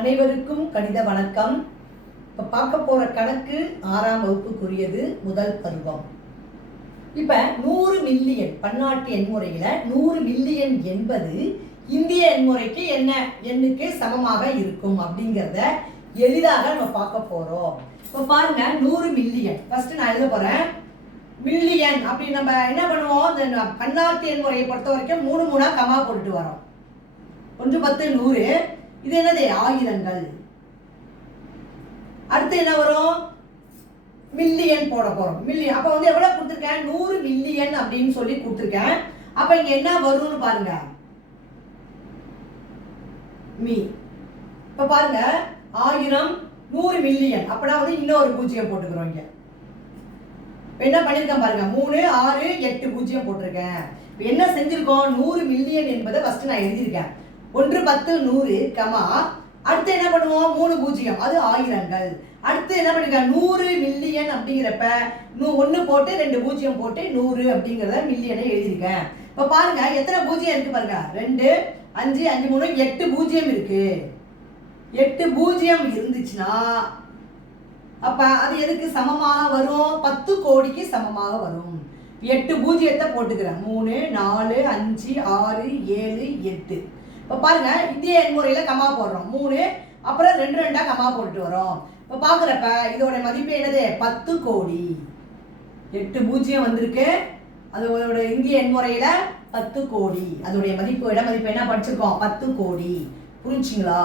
அனைவருக்கும் கணித வணக்கம். இப்போ பார்க்க போகிற கணக்கு 6ஆம் வகுப்புக்குரியது, முதல் பருவம். இப்போ 100 மில்லியன் பன்னாட்டு எண்முறையில் 100 மில்லியன் என்பது இந்திய எண்முறைக்கு என்ன எண்ணுக்கு சமமாக இருக்கும் அப்படிங்கிறத எளிதாக நம்ம பார்க்க போகிறோம். இப்போ பாருங்க, 100 மில்லியன் ஃபர்ஸ்ட் நான் எழுத போகிறேன். மில்லியன் அப்படி நம்ம என்ன பண்ணுவோம், இந்த பன்னாட்டு எண்முறையை பொறுத்த வரைக்கும் 3 கமா போட்டுட்டு வரோம். 1 10 100. இது என்னது, ஆயிரங்கள். அடுத்து என்ன வரும், மில்லியன் போட போறோம். மில்லியன் அப்ப வந்து எவ்வளவு கொடுத்துருக்கேன், 100 மில்லியன் அப்படின்னு சொல்லி கொடுத்துருக்கேன். அப்ப இங்க என்ன வரும்னு பாருங்க, மீ. இப்ப பாருங்க, 1000 100 மில்லியன் அப்படின்னா வந்து இன்னொரு 0 போட்டுக்கிறோம். இங்க என்ன பண்ணிருக்கேன் பாருங்க, 3 6 8 0 போட்டிருக்கேன். என்ன செஞ்சிருக்கோம், 100 மில்லியன் என்பதை ஃபர்ஸ்ட் நான் எழுதியிருக்கேன். 1 10 100 கமா, அடுத்து என்ன பண்ணுவோம், 3 0, அது ஆயிரங்கள். அடுத்து என்ன பண்ணிருக்கேன், 100 மில்லியன் அப்படிங்கிறப்ப 1 போட்டு 2 0 போட்டு 100 அப்படிங்கிறத மில்லியனை எழுதியிருக்கேன். இப்போ பாருங்க எத்தனை 0 இருக்கு பாருங்க, 2 5 5 3 8 0 இருக்கு. 8 0 இருந்துச்சுன்னா அப்ப அது எதுக்கு சமமாக வரும், 10 கோடிக்கு சமமாக வரும். 8 0 போட்டுக்கிறேன், 3 4 5 6 7 8. இப்போ பாருங்க, இந்திய எண்முறையில் கமா போடுறோம் 3, அப்புறம் 2 2 கமா போட்டு வரோம். இப்போ பார்க்குறப்ப இதோட மதிப்பு என்னது, 10 கோடி. 8 0 வந்திருக்கு, அதோட இந்திய எண்முறையில் 10 கோடி. அதோடைய மதிப்பு, இட மதிப்பு என்ன படிச்சிருக்கோம், 10 கோடி. புரிஞ்சுங்களா?